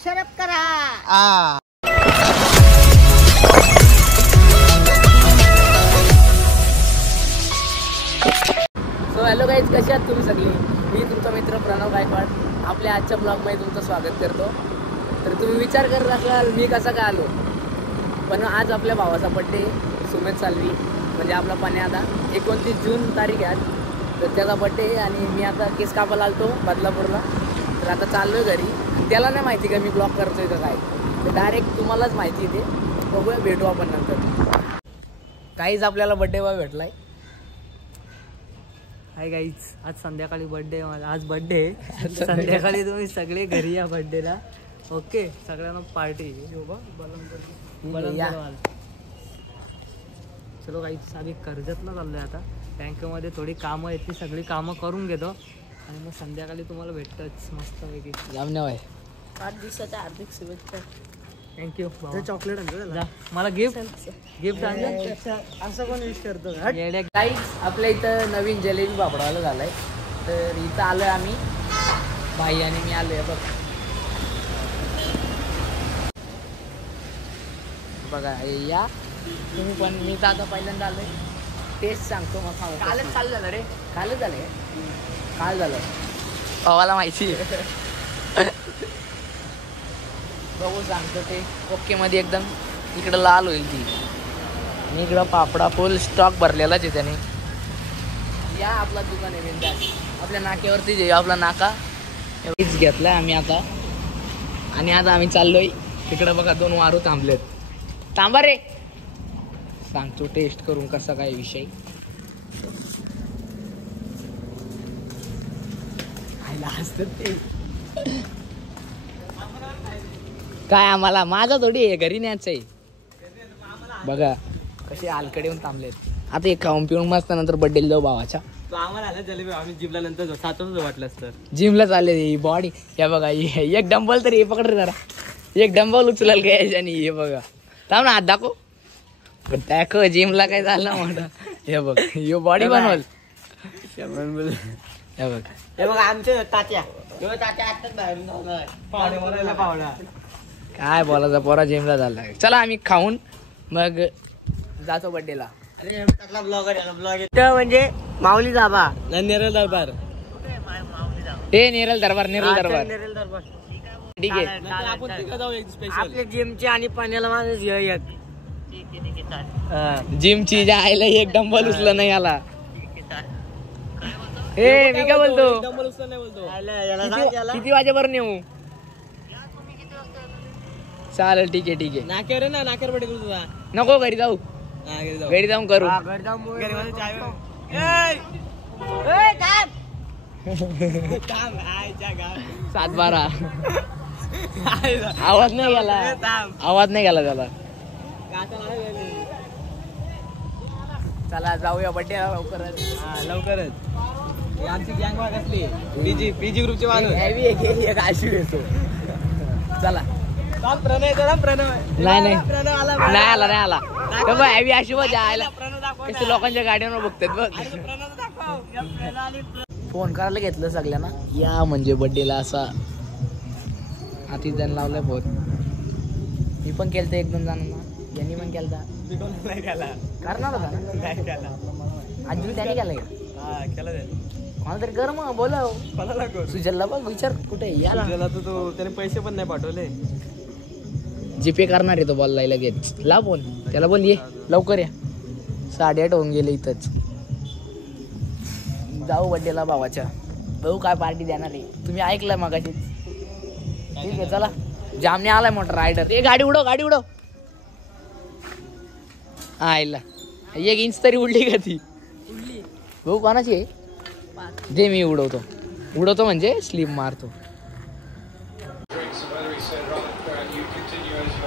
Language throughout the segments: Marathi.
सबस्क्राईब करा. सो हॅलो गाईज, कसे आहात तुम्ही सगळी. मी तुमचा मित्र प्रणव गायकवाड आपल्या आजच्या ब्लॉगमध्ये तुमचं स्वागत करतो. तर तुम्ही विचार करत असाल मी कसा काय आलो, पण आज आपल्या भावाचा बड्डे सुमेध सालवी म्हणजे आपला पाण्या. आता 29 जून तारीख आहे आज, तर त्याचा बड्डे आहे आणि मी आता केस कापायला आलतो बदलापूरला. तर आता चाललो आहे घरी. त्याला नाही माहिती का मी ब्लॉग करतोय का काय, तर डायरेक्ट तुम्हालाच माहिती आहे. ते बघूया, भेटू आपण नंतर. काहीच आपल्याला बड्डे बॉय भेटला आहे. हाय गाईज, आज संध्याकाळी बर्थडे माझा. आज बर्थडे संध्याकाळी तुम्ही सगळे घरी या बर्थडेला. ओके, सगळ्यांना पार्टी. चलो गाईज, आम्ही कर्जतला चाललोय आता. बँकेमध्ये थोडी कामं आहेत, ती सगळी कामं करून घेतो आणि मग संध्याकाळी तुम्हाला भेटतच मस्त पैकी. जामण्या भाई 8 दिवसाच्या हार्दिक शुभेच्छा. थँक्यू. चॉकलेट आणतो मला गिफ्ट आणलं असं कोण विश करतो. गाईज, आपल्या इथं नवीन जलेबी पापडावाला झालाय. तर इथं आलोय आम्ही, भाई आणि मी आलोय. बघा या तुम्ही पण. मी तर आता पहिल्यांदा आलोय, टेस्ट सांगतो मग खाऊ. कालच चालू झालं रे, कालच झालंय. काल झालं, भावाला माहिती आहे. बघू सांगतो ते ओके मध्ये एकदम. इकडं लाल होईल ती आणि इकडं पापडा फुल स्टॉक भरलेलाच आहे त्याने. या आपला दुकान आहे बिंदास, आपल्या नाक्यावरती जे आपला नाका एवढीच घेतलाय आम्ही आता. आणि आता आम्ही चाललोय तिकडं. बघा 2 वारू थांबलेत. थांबा रे, सांगतो टेस्ट करून कसा काय विषय. ते काय आम्हाला माझा थोडी आहे, घरी न्यायचं आहे. बघा कसे आलकडे येऊन थांबलेत. आता एक खाऊन पिऊन मस्त नंतर बड्डेला जाऊ भावाच्या. आम्हाला जलेबी आम्ही जिमला नंतर 7 वाटलं असतं. जिमला चालले ही बॉडी. या बघा एक डंबल तरी हे पकड रे जरा. एक डंबल उचलाल काय आणि हे बघा. थांब ना, हात दाखव. दाखव जिमला काय झालं म्हणा. हे बघ यो बॉडी बनवल. हे बघ, हे बघा आमचे तात्या आत्ताच बाहेर पावला. काय बोलायचा, पोरा जिमला झाला. चला आम्ही खाऊन मग जातो बड्डेला. म्हणजे माऊली दाबा नेरल दरबार. हे नेरल दरबार ठीक आहे. आपल्या जिमचे आणि पाण्याला माझं जिमची ज्या आईला एक डंबल उचलं नाही आला. हे मी काय बोलतो, किती वाजेपर्यंत येऊ. चालेल ठीक आहे. नाक्यावर ना, नाक्यावर बड्डे करू तुझा. नको, घरी जाऊ. घरी जाऊन करू. 7-12 आवाज नाही गेला त्याला. चला जाऊया बड्डे लवकरच. आमची गँग वाग असली पीजी ग्रुपचे वाग येतो. चला प्रणय नाही आला. हॅवी अशी मजा आयला. कसे लोकांच्या गाड्यांवर बघतात बघ. फोन करायला घेतलं सगळ्यांना या म्हणजे बड्डेला असा. आधी जण लावलाय फोन. मी पण केलं 1-2 जणांना. यांनी पण केलता. करणार होता ना अजून त्याने केलं मला तरी कर मग बोलाव. सुजलला बघ विचार कुठे याला. त्याने पैसे पण नाही पाठवले. जीपे करणार आहे तो बोलला लगेच. ला फोन त्याला, बोल ये लवकर या. 8:30 होऊन गेले इथंच. जाऊ बड्डेला भावाच्या. भाऊ काय पार्टी देणार आहे तुम्ही ऐकलं मगाशी. ठीक आहे चला. जामने आलाय मोठा रायडर. ए गाडी उडव. आयला 1 इंच तरी उडली का ती. भाऊ कोणाची आहे दे, मी उडवतो म्हणजे स्लिप मारतो.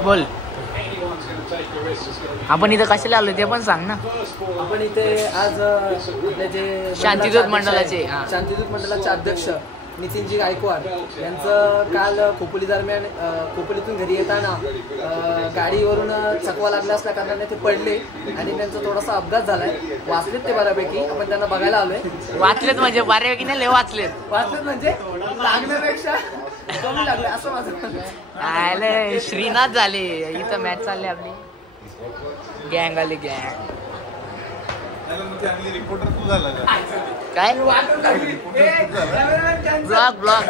बोल आपण इथं कशाला आलो ते पण सांग ना. आपण इथे आज जे शांतिदूत मंडळाचे अध्यक्ष नितीनजी गायकवाड यांचं काल खोपोलीतून घरी येताना गाडीवरून चकवा लागला असल्या कारणाने ते पडले आणि त्यांचा थोडासा अपघात झालाय. वाचलेत ते बऱ्यापैकी. आपण त्यांना बघायला आलोय. वाचलेत म्हणजे बऱ्यापैकी नाही, लय वाचलेत म्हणजे लागण्यापेक्षा कमी लागले असं माझं. आले श्रीनाथ झाले. इथं मॅच चालली आपली. गँग आली गँग. काय ब्लॉग ब्लॉग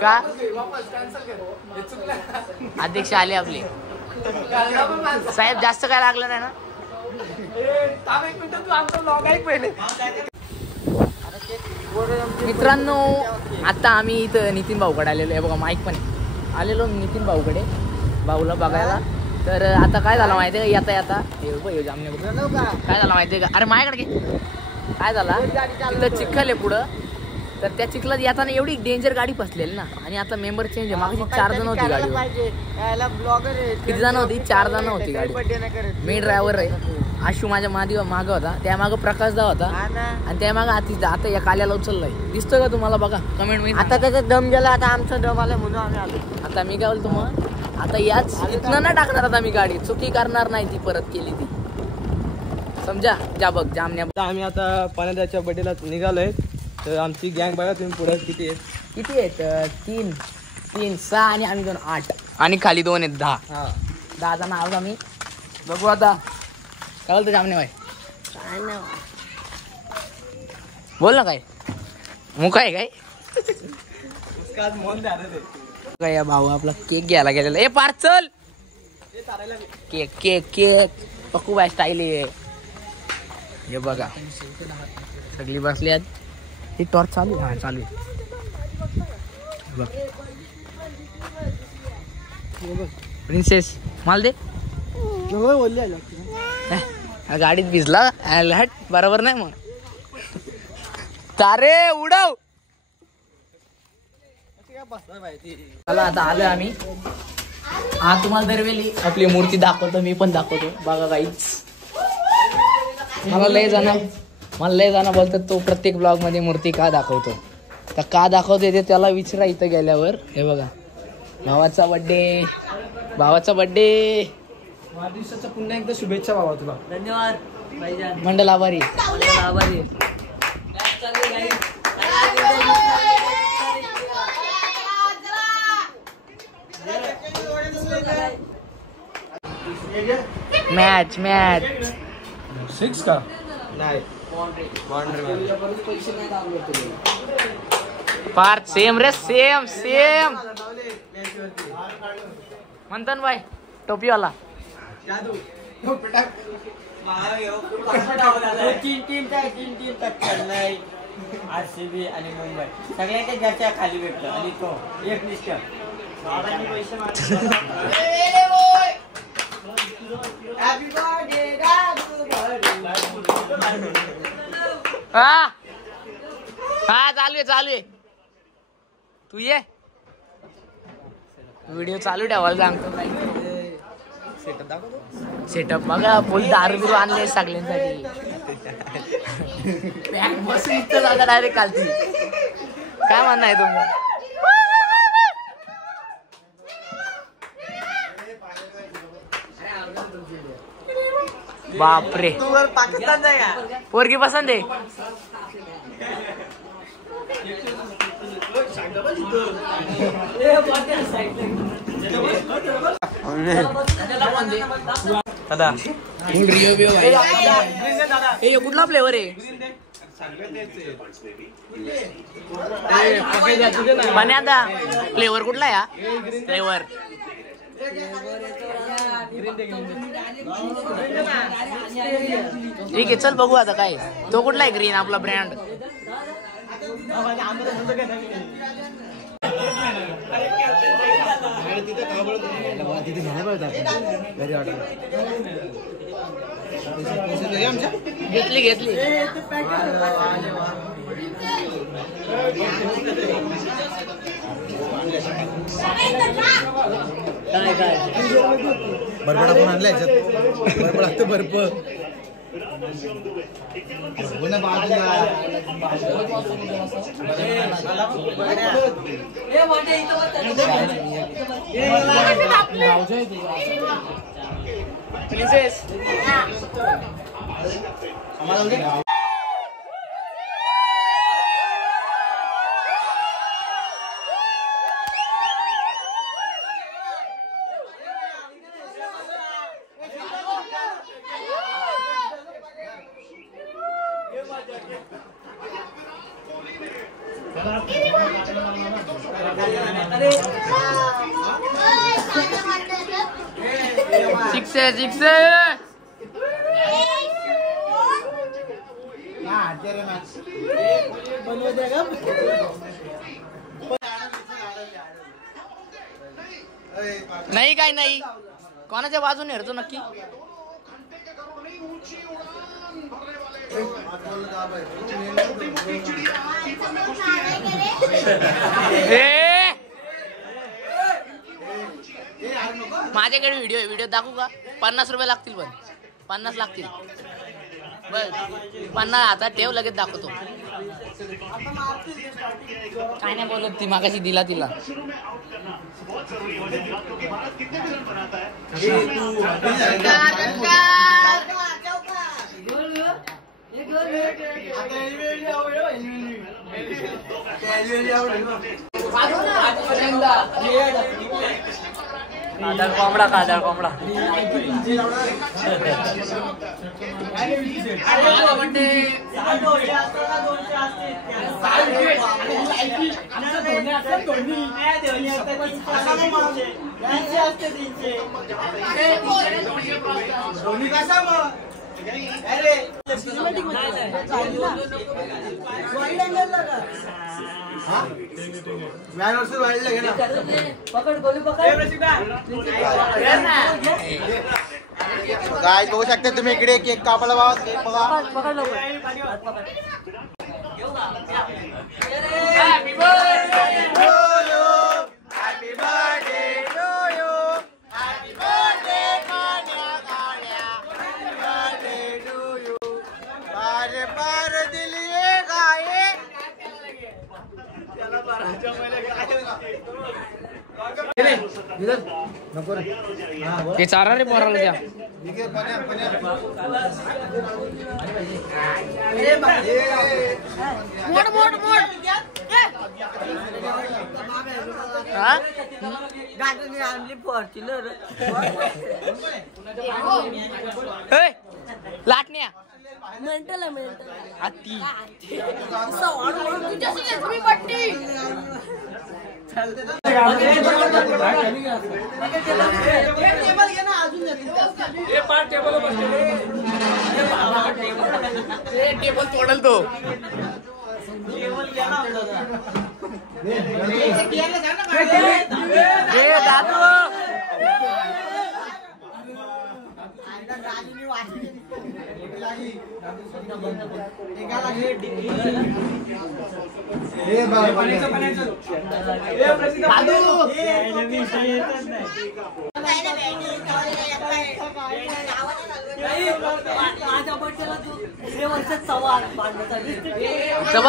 का अध्यक्ष आले आपले. साहेब जास्त काय लागलं नाही ना. मित्रांनो आता आम्ही इथं नितीन भाऊकडे आलेलो आहे बघा. माईक पण आलेलो नितीन भाऊकडे भाऊला बघायला. तर आता काय झालं माहिती आहे का येता काय झालं माहिती आहे का. अरे माझ्याकडे काय झाला तिथं चिखल आहे पुढं. तर त्या चिखलात येताना एवढी डेंजर गाडी फसलेली ना. आणि आता मेंबर चेंज आहे. मागची 4 जण होती गाडी. किती जण होती 4 जण होती गाडी. मी ड्रायव्हर आहे. आशू माझ्या मागं होता. त्या मागं प्रकाशदा होता. आणि त्या मागं आता या काल्याला उचललाय. दिसतोय का तुम्हाला बघा कमेंट मध्ये. आता त्याचा दम गेला. आता आमचा दम आला म्हणून आम्ही आलो. आता मी काय बोलतो मग आता याच इथनं ना टाकणार. आता मी गाडी चुकी करणार नाही. ती परत केली ती समजा. जा बघ जामण्या. आम्ही आता पाण्याच्या बड्डेला निघालोय. तर आमची गँग बघा तुम्ही पुढे किती आहेत 3 6 आणि आम्ही 2 8 आणि खाली 2 आहेत 10. 10 जण आहोत आम्ही. बघू आता काय बोलतो जामण्या भाई. काय नाही बोल ना काय मुका आहे काय काय. भाऊ आपला केक घ्यायला गेलेला. ए पार्सल केक केक केक पक्कू बाय स्टाईल आहे. हे बघा सगळी बसली आहेत. ही टॉर्च चालू आहे. चालू आहे बघ. प्रिन्सेस माल दे. गाडीत भिजला हट बरोबर नाही मग. तारे उडव. चला आता आलोय आम्ही. हा तुम्हाला दरवेळी आपली मूर्ती दाखवतो. मी पण दाखवतो बघा काहीच. मला लय जाणं बोलतात तो प्रत्येक ब्लॉग मध्ये मूर्ती का दाखवतो. तर का दाखवतो ते त्याला विचारा इथं गेल्यावर. हे बघा भावाचा बड्डे वाढदिवसाच्या पुन्हा एकदा शुभेच्छा भावा तुला. धन्यवाद मंडल आभारी. मॅच 6 का नाही पार्ट सेम रे सेम म्हणतात बाय टोपीवाला. तीन टीम चेन्नई RCB आणि मुंबई सगळ्यांच्या घरच्या खाली भेटलं. आणि तो एक निष्ठ हा चालू आहे. तू ये व्हिडिओ चालू ठेवायला सांगतो. सेटअप बघा फुल दारू बिरू आणले सगळ्यांसाठी. बॅग बसून इथं जागा डायरेक्ट खालती. काय म्हणणं आहे तुमचं. बापरे पाकिस्तान जाएगा. पोरगी पसंत आहे. कुठला फ्लेवर आहे. पाण्याचा फ्लेवर कुठला या फ्लेवर. ठीक आहे चल बघू आता काय. तो कुठला आहे ग्रीन आपला ब्रँड. घेतली काय बरबडा पण आणला याच्यात. बरबडा बर्फ सिक्स नाही काय नाही कोणाच्या बाजूने हरतो नक्की माझ्याकडे व्हिडिओ दाखवू का 50 रुपये लागतील पण 50 लागतील बस 50 हातात ठेव लगेच दाखवतो काय नाही बोलत ती मागाशी दिला तिला कादळ कोंबडा काय बघू शकता तुम्ही इकडे केक कापायला बघा ते चारा रे पोराला द्या लाटण्या मेंटल हत्ती टेबल तोडल तो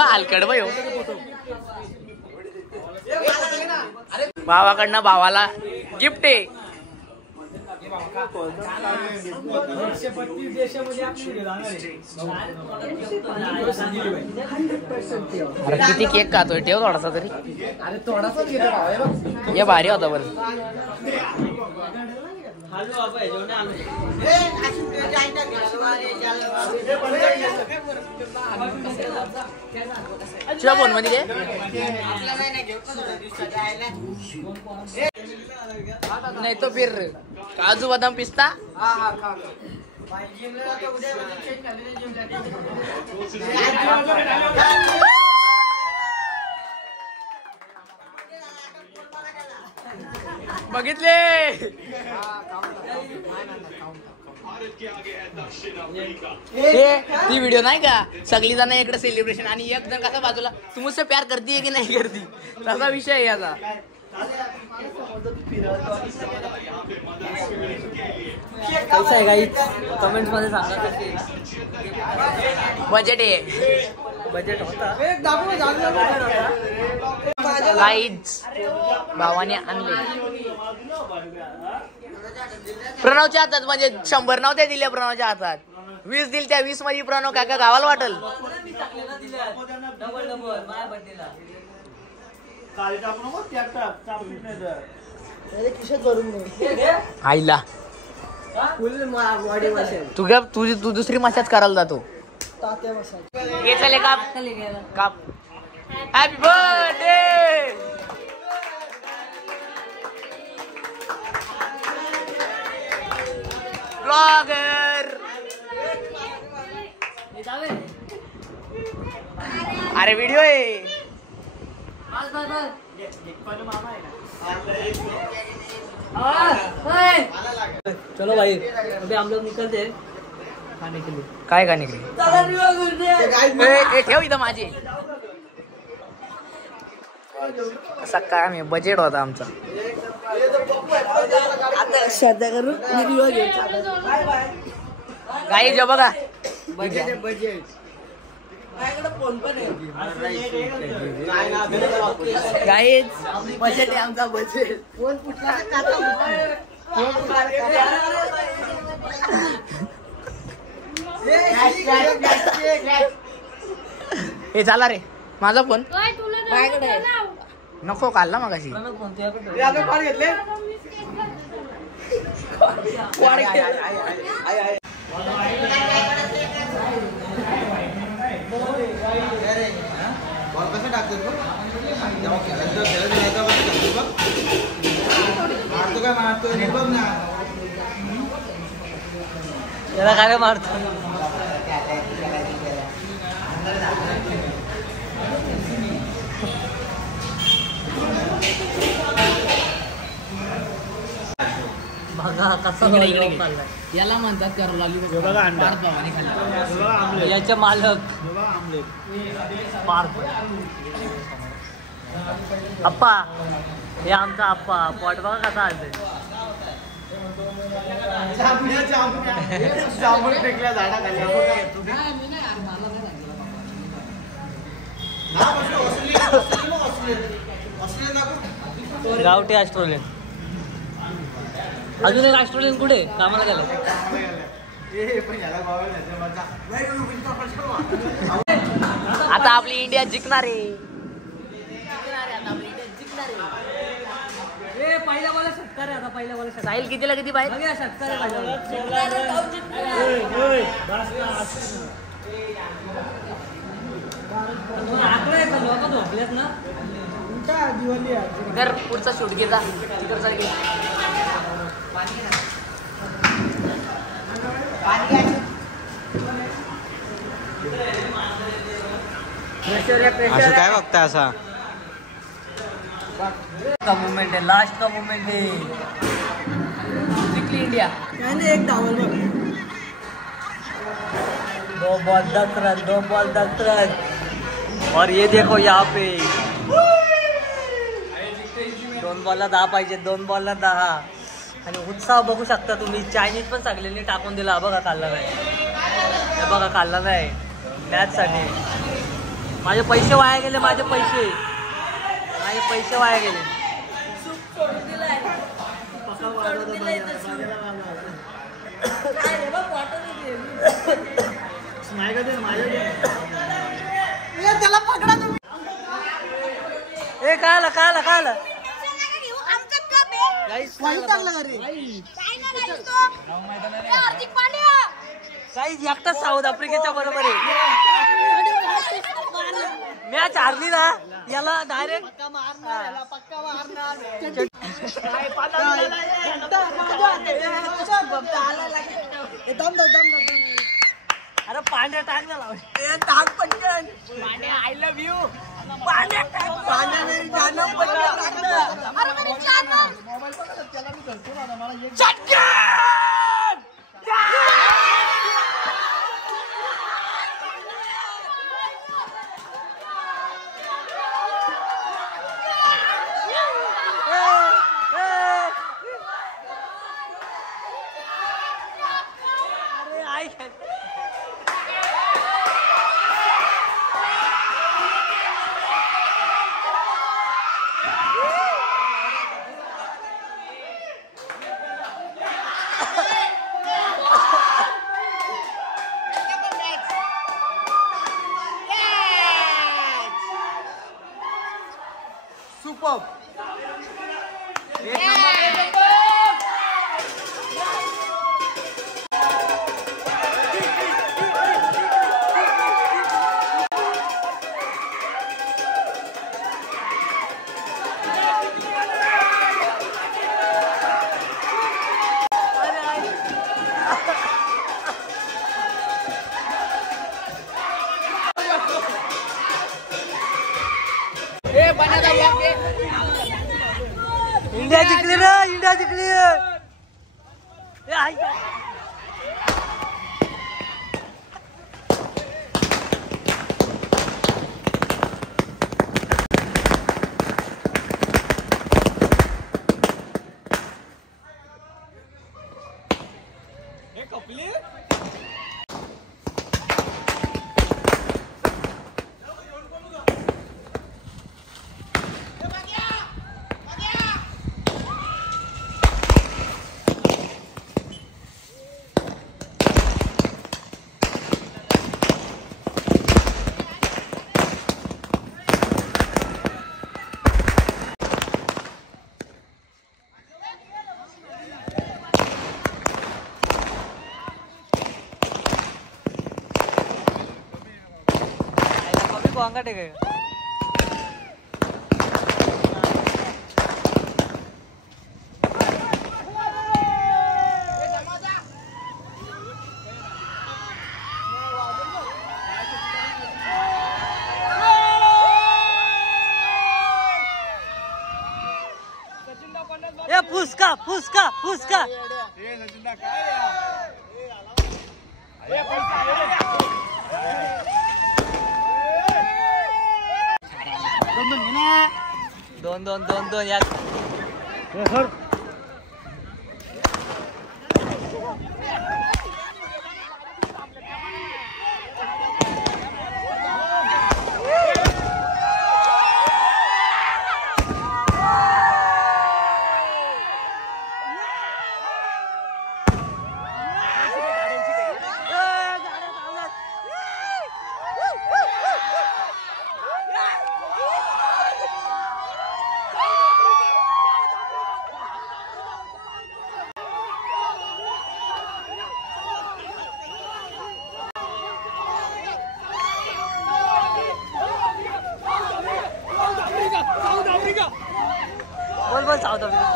हलकड भाई भावाकडनं भावाला गिफ्ट आहे अरे किती केक खातोय ठेव थोडासा तरी अरे थोडासा हे भारी होता बरं तुझ्या फोन मध्ये नाही तो फिर काजू बदाम पिस्ता बघितले ती व्हिडिओ नाही का सगळी जण इकडे सेलिब्रेशन आणि एक जण कसा बाजूला तू मुझसे प्यार करती है की नाही करती तसा विषय आहे याचा कैसा आहे गाईज कमेंट्स मध्ये सांगा बजेट आहे बजेट होता गाईज भावाने आणले प्रणवच्या हातात म्हणजे 100 नव्हते दिले प्रणवच्या हातात 20 दिल त्या 20 मध्ये प्रणव काका गावाला वाटल आईला तू दुसरी मसाज करायला जातो हे चले काप हॅपी बर्थडे. ब्लॉगर. अरे व्हिडिओ आहे. चलो भाई अभी हम लोग निकलते हैं खाने के लिए. काय खाणे के ठेव इथं माझे. कसा काय मी बजेट होता आमचा. आता श्रद्धा करून व्हिडिओ घेऊ. गाई जे बघा बजेट बजेट फोन पण आहे. गाईज बजेट आहे आमचा बजेट. फोन कुठला हे झाला रे माझा फोन. माझ्याकडे आहे. नको काढला मग अशी. बॉल कसं टाकतो मारतो काय मारतो बघ ना. याला काय मारतो. बघा कसा याला म्हणतात करवलाली. याचे मालक पार्क. अप्पा हे आमचा अप्पा. पोट बघा कसा आहे. जांभूळ फेकल्या झाडाखाली. गावठी ऑस्ट्रेलियन. अजून एक ऑस्ट्रेलियन कुठे कामाला गेलं. आता आपली इंडिया जिंकणार आहे. पहिल्या बॉल षटकार आहे. आता पहिल्या बॉल साहिल कितीला किती पाहिजे. षटकार आहे. आकडे लोक झोपलेत ना. तर पुढचा शूट घेता तिकडचा घे. असं काय बघताय असा. का मुवमेंट है. लास्ट का मुवमेंट है. जिंकली इंडिया. एक धावल बघ. 2 बॉल 10 रन. 2 ball 10 run. और ये देखो यहाँ पे 2 बॉलला 10 पाहिजे. 2 बॉलला 10. आणि उत्साह बघू शकता तुम्ही. चायनीज पण सगळ्यांनी टाकून दिला. बघा खाल्ला नाही. हे बघा खाल्ला नाही मॅचसाठी. माझे पैसे वाया गेले. माझे पैसे वाया गेले. त्याला पकडा तुम्ही. ए काय आलं काही एकटा साऊथ आफ्रिकेच्या बरोबर आहे. मॅच हारली ना याला डायरेक्ट अरे पांड्या टाक ना लाव. टाक पटकन. Pandya I love you. Pandya टाक. पांड्या मेरी जानम पटकन टाक ना. अरे मेरी जानम. इंडिया जिंकली ना, इंडिया जिंकली. वांगाटे काय ए फुसका फुसका फुसका. दोन दोन दोन दोन या. बोल बोल साऊथ आफ्रिका.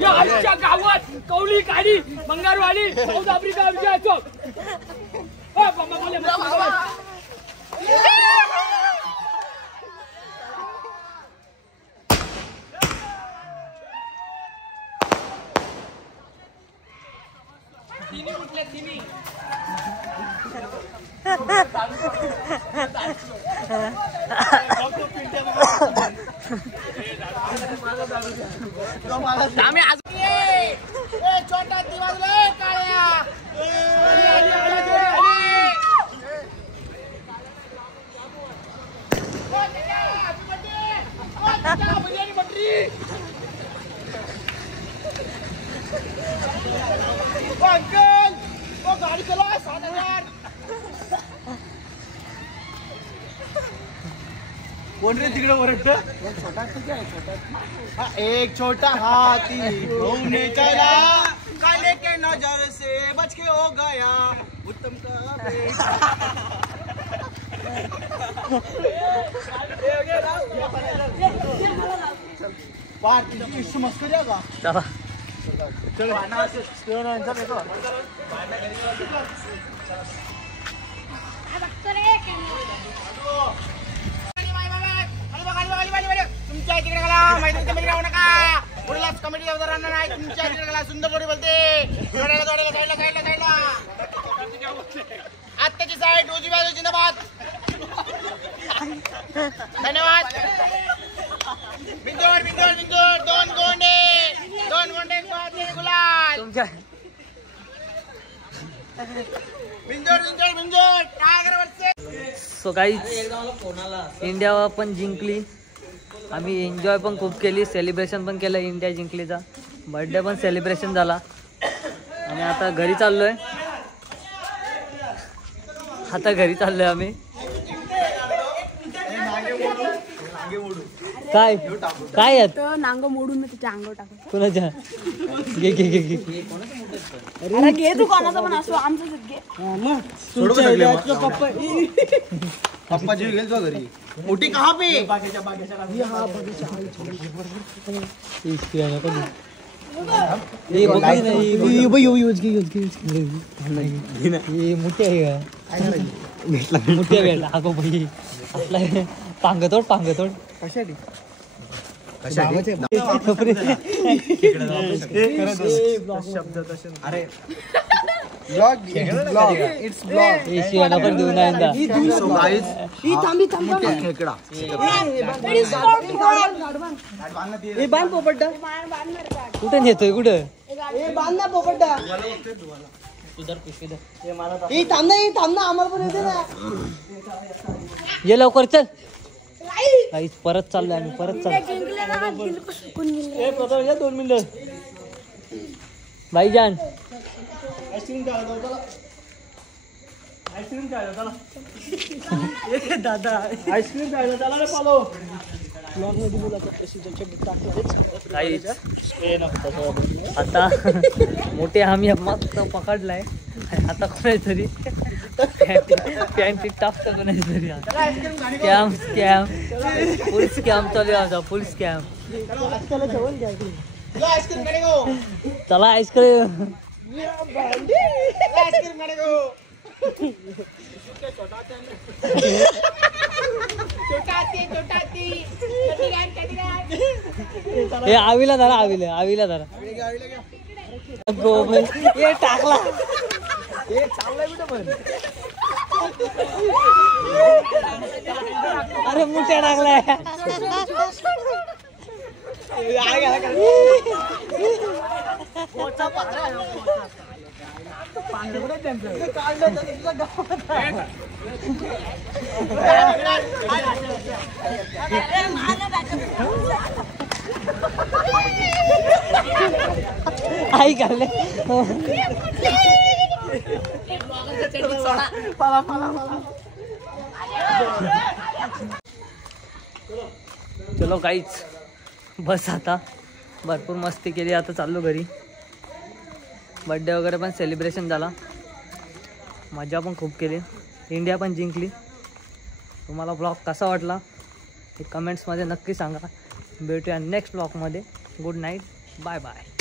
या आजच्या गावात कौली काढी मंगारवाडी साऊथ आफ्रिका विजयाचो. तिन्ही कुठल्या तिन्ही आम्ही आज छोटा दिवस काळ्या अंकल वो गाड़ी चला 7,000. कोण रे तिकडे ओरडत? एक छोटा हाथी घूमने चला, काले के नजर से बच के हो गया उत्तम का बेटा. पार किती इश्यू मस्त करूया का? चला चल भाना असे स्टेन यांचा देतो. तुमच्या तिकडे गेला मैदान कमिटी राहू नका. पुढलाच कमिटी राहणार नाही. तुमच्या तिकडे गेला सुंदर जोडी बोलते. जोड्याला जोड्याला साईडला साईडला साईडला. आत्ताची साईड उजवी बाजू जिंदाबाद. धन्यवाद. बिंदोड बिंदोड बिंदोड. दोन गोंडे गुलाल. तुमच्या बिंदोड बिंदोड बिंदोड tiger versus. So guys India पण जिंकली. आम्ही एन्जॉय पण खूप केली, सेलिब्रेशन पण केलं इंडिया जिंकलीचा. बर्थडे पण सेलिब्रेशन झाला आणि आता घरी चाललोय. आम्ही. काय काय आहेत नांग मोडून त्याच्या अंगावर टाकत. कोणाच्या? घे घे घे घे. अरे घे तू कोणाचा पण असो, आमचंच घे. पप्पा जी गेल तो घरी. मोठी कहाँ पे? पांगतोड कुठे नेतोय कुठं ये लवकर चल काहीच परत चाललोय आम्ही परत चाललो 2 मिनिटं भाईजान दादा आईस्क्रीम खायला चला रे पालो आता मोठे आम्ही मस्त पकडलाय आता कोणातरी पॅन्टी टाकतो कोणातरी स्कॅम फुल स्कॅम चालू आहे आता फुल स्कॅम चला आईस्क्रीम हे आवीला धरा आवीला धरा हे टाकला अरे मुठ्या टाकलाय आई काढले चलो काहीच बस आता भरपूर मस्ती केली आता चाललो घरी बर्थडे वगैरे पण सेलिब्रेशन झाला मजा पण खूप केली इंडिया पण जिंकली तुम्हाला ब्लॉग कसा वाटला हे कमेंट्समध्ये नक्की सांगा भेटूया नेक्स्ट ब्लॉगमध्ये गुड नाईट बाय बाय